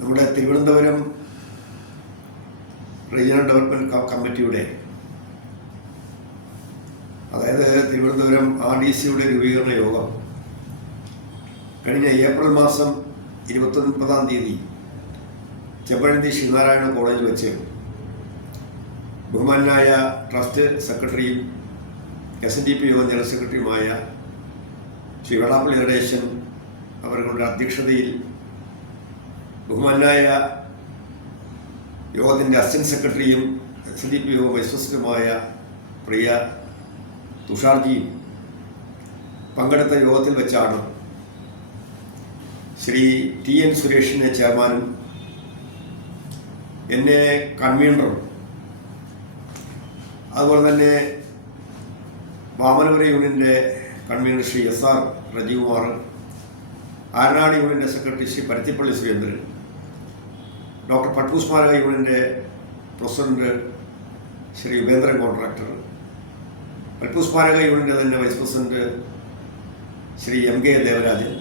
നമ്മുടെ Thiruvananthapuram regional development കമ്മിറ്റിയുടെ, അതായത് തിരുവനന്തപുരം RDCയുടെ രൂപീകരണ യോഗം കഴിഞ്ഞ ഏപ്രിൽ മാസം 29-ാം തീയതി ചെമ്പഴന്തി ശ്രീനാരായണ കോളേജിൽ വെച്ച് ബഹുമാനായ ട്രസ്റ്റ് സെക്രട്ടറിയും SNDP യോഗം ജനറൽ സെക്രട്ടറിയുമായ ശ്രീ വെള്ളാപ്പള്ളി നടേശൻ അവരുടെ അധ്യക്ഷതയിൽ ബഹുമാനായ യോഗത്തിൻ്റെ അസിസ്റ്റന്റ് സെക്രട്ടറിയും SNDP യോഗം വൈസ് പ്രസിഡന്റുമായ പ്രിയ തുഷാർജിയും പങ്കെടുത്ത യോഗത്തിൽ വെച്ചാണ് ശ്രീ TN സുരേഷിനെ ചെയർമാനും എന്നെ കൺവീനറും, അതുപോലെ തന്നെ വാമനപുര യൂണിയൻ്റെ കൺവീനർ ശ്രീ SR രജികുമാർ, ആരനാട് യൂണിയൻ്റെ സെക്രട്ടറി ശ്രീ പരുത്തിപ്പള്ളി സുരേന്ദ്രൻ, ഡോക്ടർ പട്ടു സ്മാരക യൂണിയൻ്റെ പ്രസിഡന്റ് ശ്രീ ഉപേന്ദ്രൻ കോൺട്രാക്ടർ, പട്ടു സ്മാരക യൂണിയൻ്റെ തന്നെ vice president Shri MK Devarajan,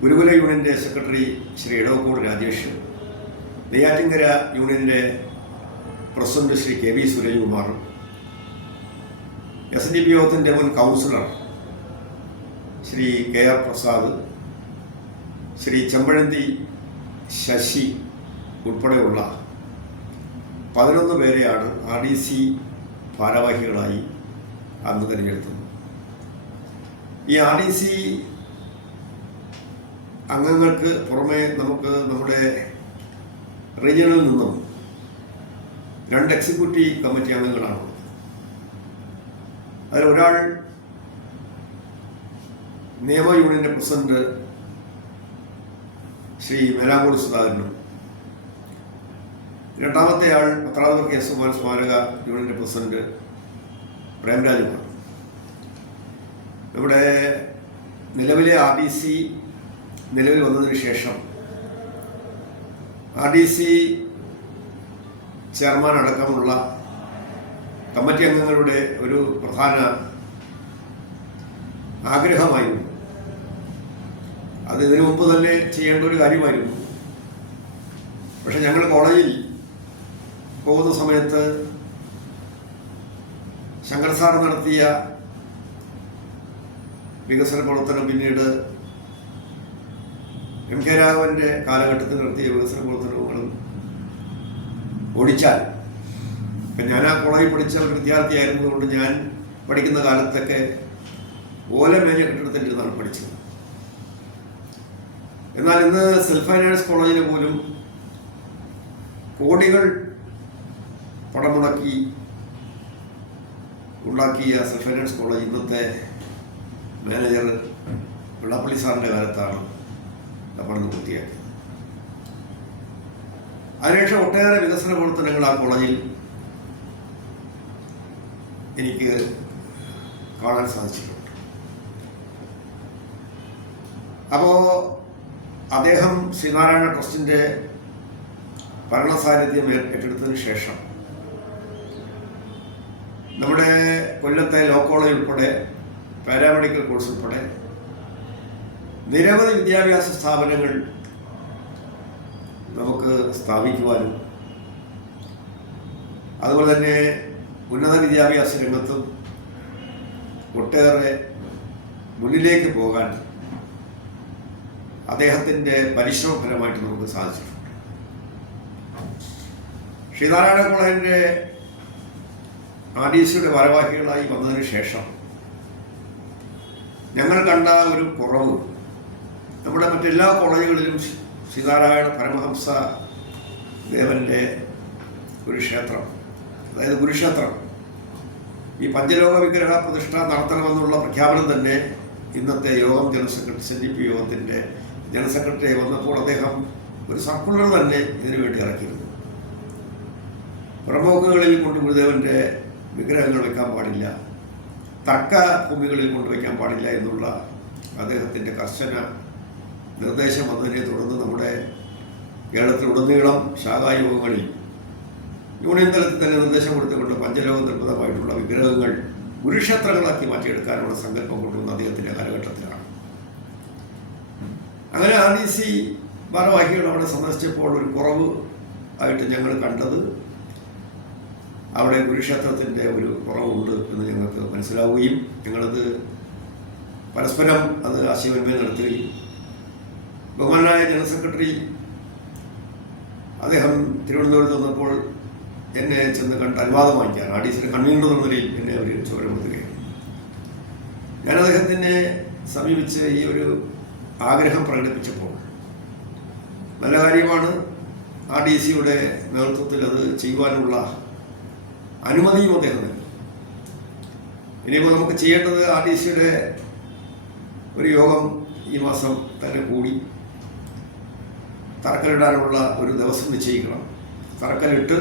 ഗുരുകുല യൂണിയൻ്റെ സെക്രട്ടറി ശ്രീ ഇടവക്കോട് രാജേഷ്, നെയ്യാറ്റിൻകര യൂണിയൻ്റെ president Shri KV Sureshkumar, SNDP യോഗത്തിൻ്റെ മുൻ കൗൺസിലർ ശ്രീ KR പ്രസാദ്, ശ്രീ ചെമ്പഴന്തി ശശി ഉൾപ്പെടെയുള്ള 11 പേരെയാണ് RDC ഭാരവാഹികളായി അന്ന് തിരഞ്ഞെടുത്തത്. ഈ RDC അംഗങ്ങൾക്ക് പുറമെ നമുക്ക് നമ്മുടെ റീജിയണിൽ നിന്നും 2 എക്സിക്യൂട്ടീവ് കമ്മിറ്റി അംഗങ്ങളാണ്. അതിലൊരാൾ നിയമ യൂണിയൻ്റെ പ്രസിഡന്റ് ശ്രീ മേലാങ്കോട് സുധാകരനും, രണ്ടാമത്തെ ആൾ പത്രാധിപർ കേശവകുമാർ സ്മാരക യൂണിയൻ്റെ പ്രസിഡന്റ് പ്രേംരാജുമാണ്. ഇവിടെ നിലവിലെ RDC നിലവിൽ വന്നതിന് ശേഷം RDC ചെയർമാൻ അടക്കമുള്ള കമ്മിറ്റി അംഗങ്ങളുടെ ഒരു പ്രധാന ആഗ്രഹമായിരുന്നു. അത് ഇതിനു മുമ്പ് തന്നെ ചെയ്യേണ്ട ഒരു കാര്യമായിരുന്നു. പക്ഷെ ഞങ്ങൾ കോളേജിൽ പോകുന്ന സമയത്ത് ശങ്കർ സാർ നടത്തിയ വികസന പ്രവർത്തനം, പിന്നീട് MK രാഘവൻ്റെ കാലഘട്ടത്തിൽ നടത്തിയ വികസന പ്രവർത്തനങ്ങളും ഓടിച്ചാൽ, ഇപ്പം ഞാൻ ആ കോളേജിൽ പഠിച്ച ഒരു വിദ്യാർത്ഥിയായിരുന്നതുകൊണ്ട് ഞാൻ പഠിക്കുന്ന കാലത്തൊക്കെ ഓലമേഞ്ഞ കെട്ടിടത്തിലിരുന്നാണ് പഠിച്ചത്. എന്നാൽ ഇന്ന് സെൽഫ് ഫൈനാൻസ് കോളേജിന് പോലും കോടികൾ പണം മുടക്കി ഉണ്ടാക്കിയ സെൽഫ് ഫൈനാൻസ് കോളേജ് ഇന്നത്തെ മാനേജർ വെള്ളാപ്പള്ളി സാറിൻ്റെ കാലത്താണ് പണം പൂർത്തിയാക്കിയത്. അതിനുശേഷം ഒട്ടേറെ വികസന പ്രവർത്തനങ്ങൾ ആ കോളേജിൽ എനിക്ക് കാണാൻ സാധിച്ചിട്ടുണ്ട്. അപ്പോൾ അദ്ദേഹം ശ്രീനാരായണ ട്രസ്റ്റിൻ്റെ ഭരണസാരഥ്യം ഏറ്റെടുത്തതിന് ശേഷം നമ്മുടെ കൊല്ലത്തെ ലോ കോളേജ് ഉൾപ്പെടെ പാരാമെഡിക്കൽ കോഴ്സ് ഉൾപ്പെടെ നിരവധി വിദ്യാഭ്യാസ സ്ഥാപനങ്ങൾ നമുക്ക് സ്ഥാപിക്കുവാനും, അതുപോലെ തന്നെ ഉന്നത വിദ്യാഭ്യാസ രംഗത്തും ഒട്ടേറെ മുന്നിലേക്ക് പോകാൻ അദ്ദേഹത്തിൻ്റെ പരിശ്രമഫലമായിട്ട് നമുക്ക് സാധിച്ചിട്ടുണ്ട്. ശ്രീനാരായണ കോളേജിൻ്റെ RDCയുടെ ഭാരവാഹികളായി വന്നതിന് ശേഷം ഞങ്ങൾ കണ്ട ഒരു കുറവ്, നമ്മുടെ മറ്റെല്ലാ കോളേജുകളിലും ശ്രീനാരായണ പരമഹംസ ദേവൻ്റെ ഒരു ക്ഷേത്രം, അതായത് ഗുരുക്ഷേത്രം, ഈ പഞ്ചലോക വിഗ്രഹ പ്രതിഷ്ഠ നടത്തണമെന്നുള്ള പ്രഖ്യാപനം തന്നെ ഇന്നത്തെ യോഗം ജനറൽ സെക്രട്ടറി SNDP യോഗത്തിൻ്റെ ജനറൽ സെക്രട്ടറി വന്നപ്പോൾ അദ്ദേഹം ഒരു സർക്കുലർ തന്നെ ഇതിനു വേണ്ടി ഇറക്കിയിരുന്നു. പുറമ്പോക്കുകളിൽ കൊണ്ട് ഗുരുദേവൻ്റെ വിഗ്രഹങ്ങൾ വയ്ക്കാൻ പാടില്ല, തർക്ക ഭൂമികളിൽ കൊണ്ടുവയ്ക്കാൻ പാടില്ല എന്നുള്ള അദ്ദേഹത്തിൻ്റെ കർശന നിർദ്ദേശം വന്നതിനെ തുടർന്ന് നമ്മുടെ കേരളത്തിലുടനീളം ശാഖായോഗങ്ങളിൽ യൂണിയൻ തലത്തിൽ തന്നെ നിർദ്ദേശം കൊടുത്തുകൊണ്ട് പഞ്ചലോക നിർമ്മിതമായിട്ടുള്ള വിഗ്രഹങ്ങൾ ഗുരുക്ഷേത്രങ്ങളാക്കി മാറ്റിയെടുക്കാനുള്ള സങ്കല്പം കൊണ്ടുവന്ന അദ്ദേഹത്തിൻ്റെ കാലഘട്ടത്തിലാണ്. അങ്ങനെ RDC ഭാരവാഹികൾ അവിടെ സന്ദർശിച്ചപ്പോൾ ഒരു കുറവ് ആയിട്ട് ഞങ്ങൾ കണ്ടത് അവിടെ കുരുക്ഷേത്രത്തിൻ്റെ ഒരു കുറവുണ്ട് എന്ന് ഞങ്ങൾക്ക് മനസ്സിലാവുകയും ഞങ്ങളത് പരസ്പരം അത് ആശയവിനിമയം നടത്തുകയും ബഹുമാനായ ജനറൽ സെക്രട്ടറി അദ്ദേഹം തിരുവനന്തപുരത്ത് വന്നപ്പോൾ എന്നെ ചെന്ന് കണ്ട് അനുവാദം വാങ്ങിക്കാൻ RDCയുടെ കൺവീനർ എന്ന നിലയിൽ എന്നെ അവർ ചുമതലപ്പെടുത്തുകയാണ്. ഞാൻ അദ്ദേഹത്തിനെ സമീപിച്ച് ഈ ഒരു ആഗ്രഹം പ്രകടിപ്പിച്ചപ്പോൾ നല്ല കാര്യമാണ്, RDCയുടെ നേതൃത്വത്തിൽ അത് ചെയ്യുവാനുള്ള അനുമതിയും അദ്ദേഹം നൽകി. ഇനിയിപ്പോൾ നമുക്ക് ചെയ്യേണ്ടത് RDCയുടെ ഒരു യോഗം ഈ മാസം തന്നെ കൂടി തറക്കല്ലിടാനുള്ള ഒരു ദിവസം നിശ്ചയിക്കണം. തറക്കല്ലിട്ട്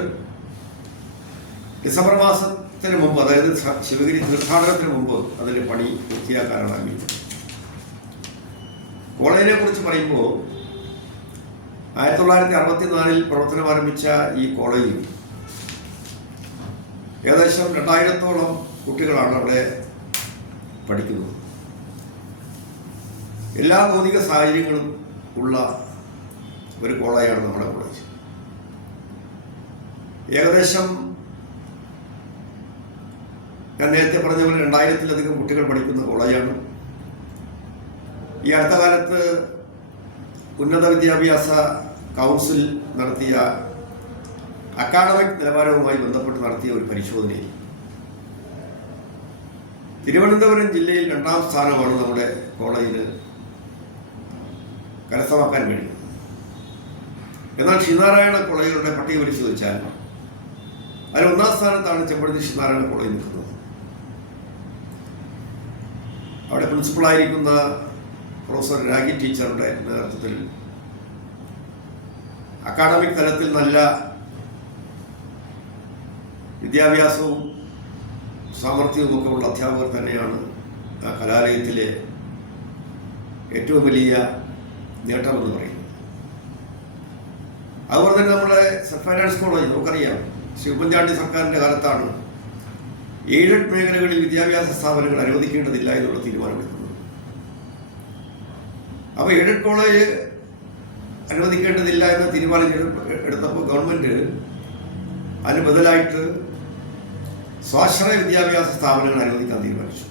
ഡിസംബർ മാസത്തിന് മുമ്പ്, അതായത് ശിവഗിരി തീർത്ഥാടനത്തിന് മുമ്പ് അതിൻ്റെ പണി പൂർത്തിയാക്കാനാണ് ആഗ്രഹിക്കുന്നത്. കോളേജിനെ കുറിച്ച് പറയുമ്പോൾ 1964 പ്രവർത്തനം ആരംഭിച്ച ഈ കോളേജിൽ ഏകദേശം 2000-ഓളം കുട്ടികളാണ് അവിടെ പഠിക്കുന്നത്. എല്ലാ ഭൗതിക സാഹചര്യങ്ങളും ഉള്ള ഒരു കോളേജാണ് നമ്മുടെ കോളേജ്. ഏകദേശം ഞാൻ നേരത്തെ പറഞ്ഞ പോലെ 2000-ലധികം കുട്ടികൾ പഠിക്കുന്ന കോളേജാണ്. ഈ അടുത്ത കാലത്ത് ഉന്നത വിദ്യാഭ്യാസ കൗൺസിൽ നടത്തിയ അക്കാഡമിക് നിലവാരവുമായി ബന്ധപ്പെട്ട് നടത്തിയ ഒരു പരിശോധനയിൽ തിരുവനന്തപുരം ജില്ലയിൽ 2ാം സ്ഥാനമാണ് നമ്മുടെ കോളേജിന് കരസ്ഥമാക്കാൻ കഴിയും. എന്നാൽ ശ്രീനാരായണ കോളേജുകളുടെ പട്ടിക പരിശോധിച്ചാൽ അതിൽ 1ാം സ്ഥാനത്താണ് ചെമ്പഴന്തി ശ്രീനാരായണ കോളേജ് നിൽക്കുന്നത്. അവിടെ പ്രിൻസിപ്പളായിരിക്കുന്ന പ്രൊഫസർ രാഗി ടീച്ചറുടെ നേതൃത്വത്തിൽ അക്കാഡമിക് തലത്തിൽ നല്ല വിദ്യാഭ്യാസവും സാമർഥ്യവും ഒക്കെ ഉള്ള അധ്യാപകർ തന്നെയാണ് ആ കലാലയത്തിലെ ഏറ്റവും വലിയ നേട്ടമെന്ന് പറയുന്നത്. അതുപോലെ തന്നെ നമ്മുടെ സെന്റ് ഫൈനാൻസ് കോളേജ് നമുക്കറിയാം, ശ്രീ ഉമ്മൻചാണ്ടി സർക്കാരിൻ്റെ കാലത്താണ് എയ്ഡഡ് മേഖലകളിൽ വിദ്യാഭ്യാസ സ്ഥാപനങ്ങൾ അനുവദിക്കേണ്ടതില്ല എന്നുള്ള തീരുമാനമെടുക്കുന്നത്. അപ്പോൾ എയ്ഡഡ് കോളേജ് അനുവദിക്കേണ്ടതില്ല എന്ന തീരുമാനം എടുത്തപ്പോൾ ഗവൺമെൻറ് അതിന് ബദലായിട്ട് സ്വാശ്രയ വിദ്യാഭ്യാസ സ്ഥാപനങ്ങൾ അനുവദിക്കാൻ തീരുമാനിച്ചു.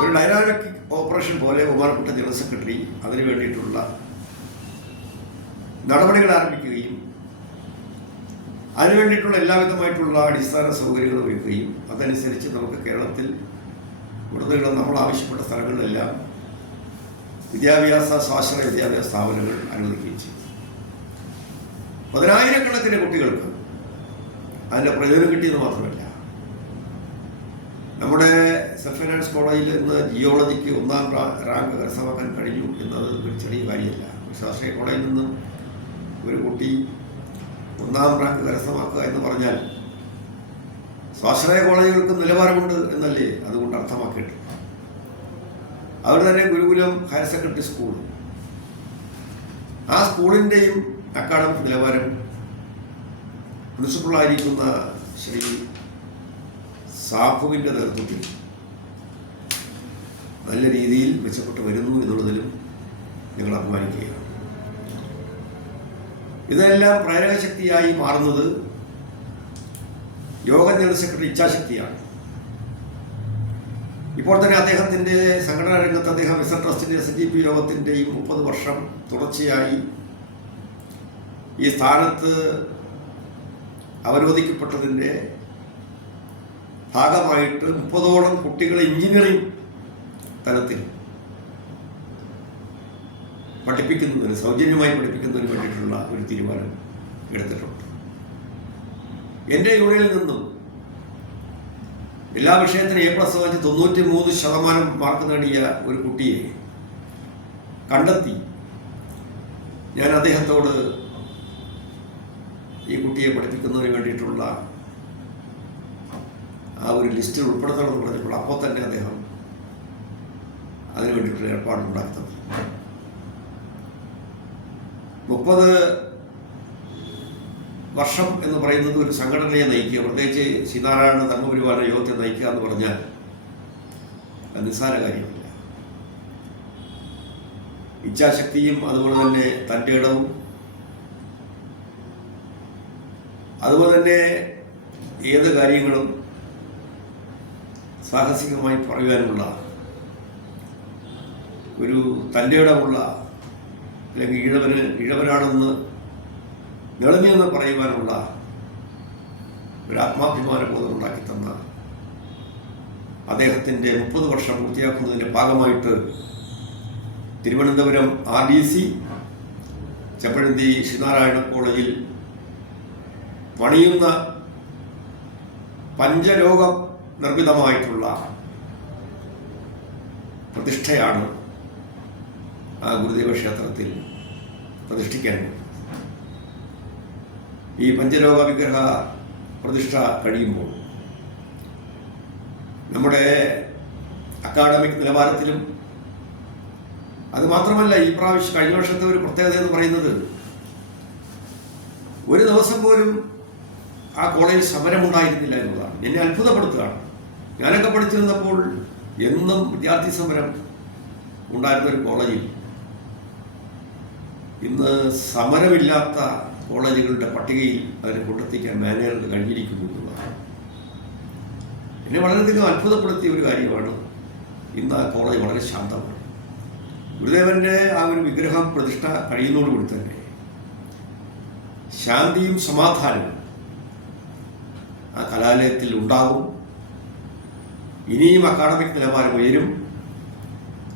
ഒരു ഡൈനാമിക് ഓപ്പറേഷൻ പോലെ ബഹുമാനപ്പെട്ട ജനറൽ സെക്രട്ടറി അതിനു വേണ്ടിയിട്ടുള്ള നടപടികൾ ആരംഭിക്കുകയും അതിനു വേണ്ടിയിട്ടുള്ള എല്ലാവിധമായിട്ടുള്ള അടിസ്ഥാന സൗകര്യങ്ങൾ ഒരുക്കുകയും അതനുസരിച്ച് നമുക്ക് കേരളത്തിൽ കൂടുതലും നമ്മൾ ആവശ്യപ്പെട്ട സ്ഥലങ്ങളിലെല്ലാം സ്വാശ്രയ വിദ്യാഭ്യാസ സ്ഥാപനങ്ങൾ അനുവദിക്കുകയും ചെയ്തു. 10,000-കണക്കിന് കുട്ടികൾക്ക് അതിൻ്റെ പ്രയോജനം കിട്ടിയെന്ന് മാത്രമല്ല, നമ്മുടെ സെന്റ് ഫൈനാൻസ് കോളേജിൽ നിന്ന് ജിയോളജിക്ക് 1ാം റാങ്ക് കരസ്ഥമാക്കാൻ കഴിഞ്ഞു എന്നത് ഒരു ചെറിയ കാര്യമല്ല. സ്വാശ്രയ കോളേജിൽ നിന്ന് ഒരു കുട്ടി 1ാം റാങ്ക് കരസ്ഥമാക്കുക എന്ന് പറഞ്ഞാൽ സ്വാശ്രയ കോളേജുകൾക്ക് നിലവാരമുണ്ട് എന്നല്ലേ അതുകൊണ്ട് അർത്ഥമാക്കിയിട്ടുണ്ട്. അവർ തന്നെ ഗുരുകുലം ഹയർ സെക്കൻഡറി സ്കൂൾ, ആ സ്കൂളിൻ്റെയും അക്കാഡമിക് നിലവാരം പ്രിൻസിപ്പളായിരിക്കുന്ന ശ്രീ സാഫുവിൻ്റെ നേതൃത്വത്തിൽ നല്ല രീതിയിൽ മെച്ചപ്പെട്ട് വരുന്നു എന്നുള്ളതിലും ഞങ്ങൾ അഭിമാനിക്കുകയാണ്. ഇതെല്ലാം പ്രേരകശക്തിയായി മാറുന്നത് യോഗ ജനറൽ സെക്രട്ടറി ഇച്ഛാശക്തിയാണ്. ഇപ്പോൾ തന്നെ അദ്ദേഹത്തിൻ്റെ സംഘടനാ രംഗത്ത് അദ്ദേഹം SN ട്രസ്റ്റിൻ്റെ SNDP യോഗത്തിൻ്റെയും 30 വർഷം തുടർച്ചയായി ഈ സ്ഥാനത്ത് അവരോധിക്കപ്പെട്ടതിൻ്റെ ഭാഗമായിട്ട് 30ഓളം കുട്ടികളെ എഞ്ചിനീയറിംഗ് തലത്തിൽ പഠിപ്പിക്കുന്നതിന്, സൗജന്യമായി പഠിപ്പിക്കുന്നതിന് വേണ്ടിയിട്ടുള്ള ഒരു തീരുമാനം എടുത്തിട്ടുണ്ട്. എൻ്റെ യൂണിയനിൽ നിന്നും എല്ലാ വിഷയത്തിനും A+ വാങ്ങിച്ച് 93% മാർക്ക് നേടിയ ഒരു കുട്ടിയെ കണ്ടെത്തി ഞാൻ അദ്ദേഹത്തോട് ഈ കുട്ടിയെ പഠിപ്പിക്കുന്നതിന് വേണ്ടിയിട്ടുള്ള ആ ഒരു ലിസ്റ്റിൽ ഉൾപ്പെടുത്തണമെന്ന് പറഞ്ഞപ്പോൾ അപ്പോൾ തന്നെ അദ്ദേഹം അതിനു വേണ്ടിയിട്ടുള്ള ഏർപ്പാടുണ്ടാക്കി തന്നു. 30 വർഷം എന്ന് പറയുന്നത് ഒരു സംഘടനയെ നയിക്കുക, പ്രത്യേകിച്ച് ശ്രീനാരായണ ധർമ്മപരിപാലന യോഗത്തെ നയിക്കുക എന്ന് പറഞ്ഞാൽ അത് നിസ്സാര കാര്യമല്ല. ഇച്ഛാശക്തിയും അതുപോലെ തന്നെ തൻ്റെ ഇടവും അതുപോലെ തന്നെ ഏത് കാര്യങ്ങളും സാഹസികമായി പറയുവാനുള്ള ഒരു തൻ്റെ ഇടമുള്ള അല്ലെങ്കിൽ ഇഴവനാണെന്ന് നിളഞ്ഞെന്ന് പറയുവാനുള്ള ഒരു ആത്മാഭിമാന ബോധം ഉണ്ടാക്കി തന്ന അദ്ദേഹത്തിൻ്റെ 30 വർഷം പൂർത്തിയാക്കുന്നതിൻ്റെ ഭാഗമായിട്ട് തിരുവനന്തപുരം RDC ചെപ്പഴന്തി ശ്രീനാരായണ കോളേജിൽ പണിയുന്ന പഞ്ചലോക നിർമ്മിതമായിട്ടുള്ള പ്രതിഷ്ഠയാണ് ആ ഗുരുദേവ ക്ഷേത്രത്തിൽ പ്രതിഷ്ഠിക്കാൻ. ഈ പഞ്ചലോക വിഗ്രഹ പ്രതിഷ്ഠ കഴിയുമ്പോൾ നമ്മുടെ അക്കാഡമിക് നിലവാരത്തിലും അതുമാത്രമല്ല ഈ പ്രാവശ്യം കഴിഞ്ഞ വർഷത്തെ ഒരു പ്രത്യേകത എന്ന് പറയുന്നത് ഒരു ദിവസം പോലും ആ കോളേജിൽ സമരമുണ്ടായിരുന്നില്ല എന്നതാണ് എന്നെ അത്ഭുതപ്പെടുത്തുകയാണ്. ഞാനൊക്കെ പഠിച്ചിരുന്നപ്പോൾ എന്നും വിദ്യാർത്ഥി സമരം ഉണ്ടായിരുന്ന ഒരു കോളേജിൽ ഇന്ന് സമരമില്ലാത്ത കോളേജുകളുടെ പട്ടികയിൽ അതിനെ കൊണ്ടെത്തിക്കാൻ മാനേജർക്ക് കഴിഞ്ഞിരിക്കുന്നു എന്നുള്ളതാണ് എന്നെ വളരെയധികം അത്ഭുതപ്പെടുത്തിയ ഒരു കാര്യമാണ്. ഇന്ന് ആ കോളേജ് വളരെ ശാന്തമാണ്. ഗുരുദേവൻ്റെ ആ ഒരു വിഗ്രഹം പ്രതിഷ്ഠ കഴിയുന്നതോടുകൂടി തന്നെ ശാന്തിയും സമാധാനവും ആ കലാലയത്തിൽ ഉണ്ടാകും. ഇനിയും അക്കാഡമിക് നിലവാരം ഉയരും.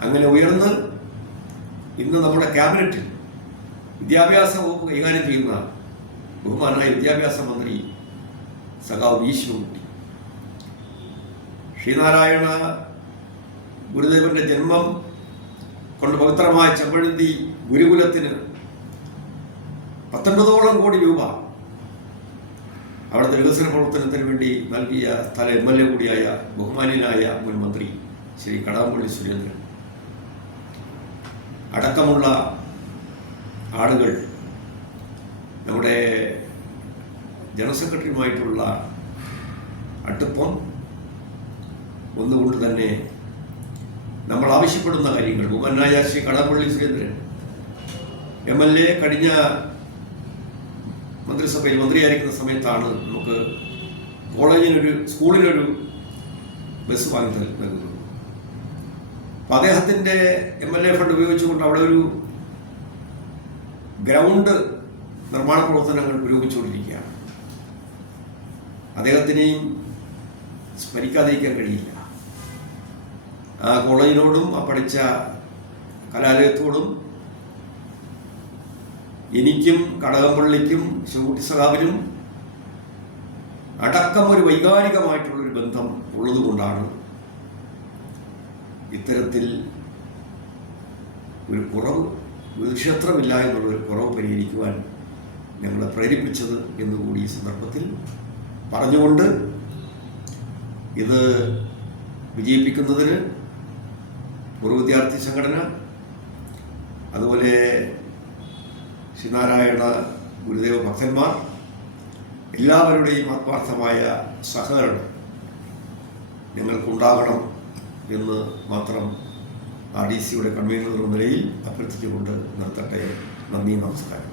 അങ്ങനെ ഉയർന്ന് ഇന്ന് നമ്മുടെ ക്യാബിനറ്റിൽ വിദ്യാഭ്യാസ വകുപ്പ് കൈകാര്യം ചെയ്യുന്ന ബഹുമാനായ വിദ്യാഭ്യാസ മന്ത്രി സഖാവ് വി ശിവൻകുട്ടി ശ്രീനാരായണ ഗുരുദേവന്റെ ജന്മം കൊണ്ട് പവിത്രമായ ചെമ്പഴന്തി ഗുരുകുലത്തിന് 19ഓളം കോടി രൂപ അവിടുത്തെ വികസന പ്രവർത്തനത്തിന് വേണ്ടി നൽകിയ സ്ഥല MLA കൂടിയായ ബഹുമാന്യനായ മുൻ മന്ത്രി ശ്രീ കടകംപള്ളി സുരേന്ദ്രൻ അടക്കമുള്ള ആളുകൾ നമ്മുടെ ജനറൽ സെക്രട്ടറിയുമായിട്ടുള്ള അടുപ്പം ഒന്നുകൊണ്ട് തന്നെ നമ്മൾ ആവശ്യപ്പെടുന്ന കാര്യങ്ങൾ ബഹുമാന്യനായ ശ്രീ കടകംപള്ളി സുരേന്ദ്രൻ MLA കഴിഞ്ഞ മന്ത്രിസഭയിൽ മന്ത്രിയായിരിക്കുന്ന സമയത്താണ് നമുക്ക് സ്കൂളിനൊരു ബസ് വാങ്ങി നൽകുന്നത്. അപ്പം അദ്ദേഹത്തിൻ്റെ MLA ഫണ്ട് ഉപയോഗിച്ചുകൊണ്ട് അവിടെ ഒരു ഗ്രൗണ്ട് നിർമ്മാണ പ്രവർത്തനങ്ങൾ പുരോഗമിച്ചുകൊണ്ടിരിക്കുകയാണ്. അദ്ദേഹത്തിനെയും സ്മരിക്കാതിരിക്കാൻ കഴിയില്ല. ആ കോളേജിനോടും ആ പഠിച്ച കലാലയത്തോടും എനിക്കും കടകംപള്ളിക്കും ശിവൻകുട്ടി സഖാവിനും അടക്കം ഒരു വൈകാരികമായിട്ടുള്ളൊരു ബന്ധം ഉള്ളതുകൊണ്ടാണ് ഇത്തരത്തിൽ ഒരു കുറവ് ക്ഷേത്രമില്ല എന്നുള്ളൊരു കുറവ് പരിഹരിക്കുവാൻ ഞങ്ങളെ പ്രേരിപ്പിച്ചത് എന്നുകൂടി ഈ സന്ദർഭത്തിൽ പറഞ്ഞുകൊണ്ട് ഇത് വിജയിപ്പിക്കുന്നതിന് പൂർവ്വ വിദ്യാർത്ഥി സംഘടന അതുപോലെ ശ്രീനാരായണ ഗുരുദേവ ഭക്തന്മാർ എല്ലാവരുടെയും ആത്മാർത്ഥമായ സഹകരണം ഞങ്ങൾക്കുണ്ടാകണം എന്ന് മാത്രം RDCയുടെ കൺവീനർ എന്ന നിലയിൽ അഭ്യർത്ഥിച്ചുകൊണ്ട് നിർത്തട്ടെ. നന്ദി, നമസ്കാരം.